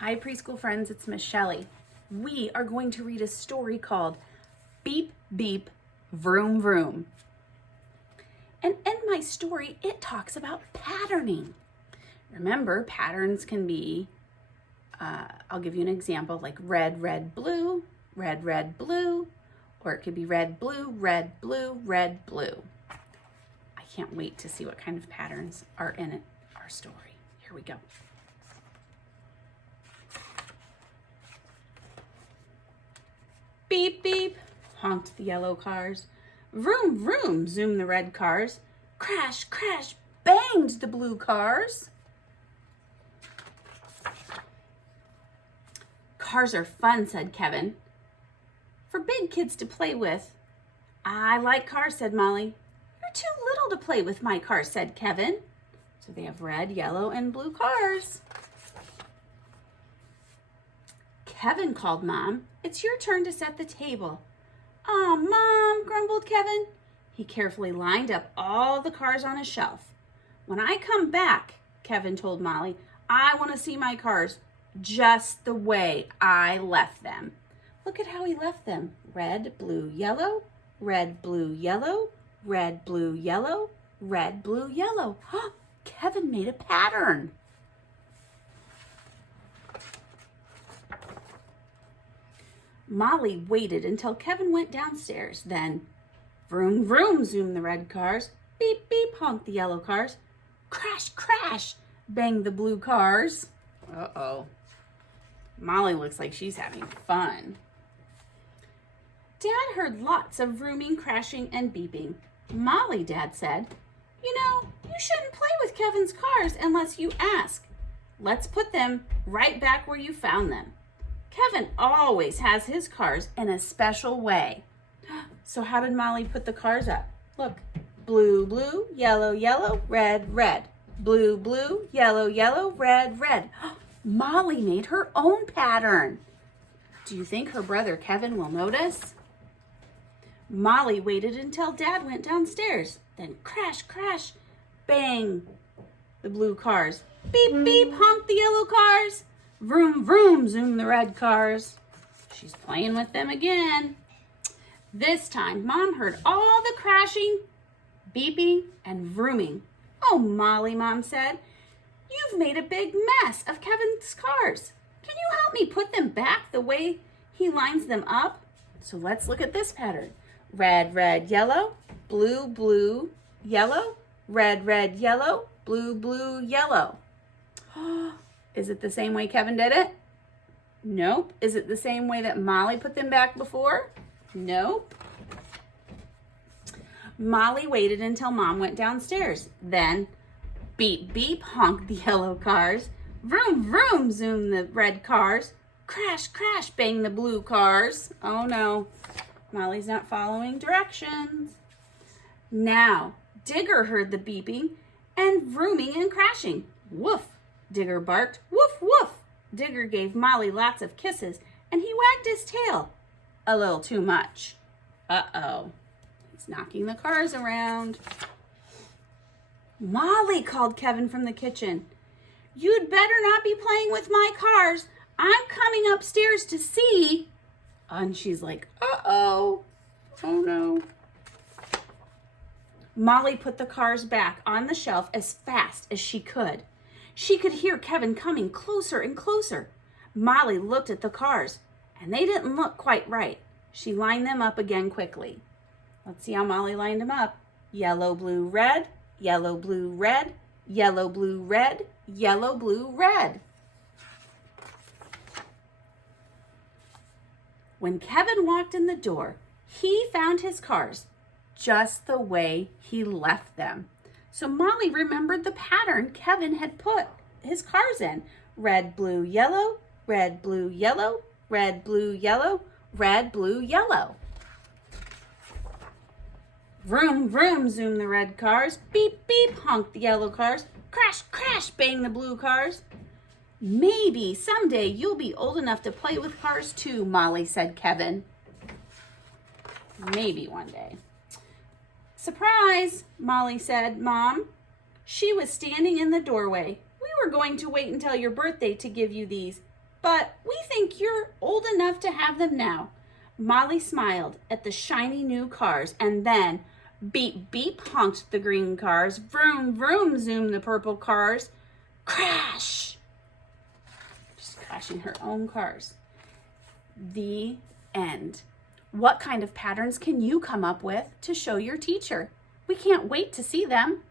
Hi preschool friends, it's Miss Shelley. We are going to read a story called Beep Beep Vroom Vroom. And in my story, it talks about patterning. Remember, patterns can be, I'll give you an example, like red, red, blue, red, red, blue, or it could be red, blue, red, blue, red, blue. I can't wait to see what kind of patterns are in our story. Here we go. Beep, beep, honked the yellow cars. Vroom, vroom, zoomed the red cars. Crash, crash, banged the blue cars. Cars are fun, said Kevin. For big kids to play with. I like cars, said Molly. You're too little to play with my car, said Kevin. So they have red, yellow, and blue cars. Kevin called Mom. It's your turn to set the table. Aw, Mom, grumbled Kevin. He carefully lined up all the cars on a shelf. When I come back, Kevin told Molly, I want to see my cars just the way I left them. Look at how he left them. Red, blue, yellow, red, blue, yellow, red, blue, yellow, red, blue, yellow. Kevin made a pattern. Molly waited until Kevin went downstairs. Then, vroom, vroom, zoomed the red cars. Beep, beep, honked the yellow cars. Crash, crash, banged the blue cars. Uh-oh. Molly looks like she's having fun. Dad heard lots of vrooming, crashing, and beeping. Molly, Dad said, you know, you shouldn't play with Kevin's cars unless you ask. Let's put them right back where you found them. Kevin always has his cars in a special way. So how did Molly put the cars up? Look, blue, blue, yellow, yellow, red, red. Blue, blue, yellow, yellow, red, red. Molly made her own pattern. Do you think her brother Kevin will notice? Molly waited until Dad went downstairs. Then crash, crash, bang, the blue cars. Beep, beep, honked the yellow cars. Vroom, vroom, zoomed the red cars. She's playing with them again. This time, Mom heard all the crashing, beeping, and vrooming. Oh, Molly, Mom said, you've made a big mess of Kevin's cars. Can you help me put them back the way he lines them up? So let's look at this pattern. Red, red, yellow, blue, blue, yellow, red, red, yellow, blue, blue, yellow. Is it the same way Kevin did it? Nope. Is it the same way that Molly put them back before? Nope. Molly waited until Mom went downstairs. Then, beep, beep, honked the yellow cars. Vroom, vroom, zoomed the red cars. Crash, crash, bang the blue cars. Oh no, Molly's not following directions. Now, Digger heard the beeping and vrooming and crashing. Woof. Digger barked, woof, woof. Digger gave Molly lots of kisses, and he wagged his tail a little too much. Uh-oh, he's knocking the cars around. Molly, called Kevin from the kitchen. You'd better not be playing with my cars. I'm coming upstairs to see. And she's like, uh-oh, oh no. Molly put the cars back on the shelf as fast as she could. She could hear Kevin coming closer and closer. Molly looked at the cars, and they didn't look quite right. She lined them up again quickly. Let's see how Molly lined them up. Yellow, blue, red, yellow, blue, red, yellow, blue, red, yellow, blue, red. When Kevin walked in the door, he found his cars just the way he left them. So Molly remembered the pattern Kevin had put his cars in. Red, blue, yellow, red, blue, yellow, red, blue, yellow, red, blue, yellow. Vroom, vroom, zoomed the red cars. Beep, beep, honked the yellow cars. Crash, crash, bang the blue cars. Maybe someday you'll be old enough to play with cars too, Molly said Kevin. Maybe one day. Surprise, Molly said, Mom. She was standing in the doorway. We were going to wait until your birthday to give you these. but we think you're old enough to have them now. Molly smiled at the shiny new cars, and then beep, beep honked the green cars. Vroom, vroom zoomed the purple cars. Crash! Just crashing her own cars. The end. What kind of patterns can you come up with to show your teacher? We can't wait to see them.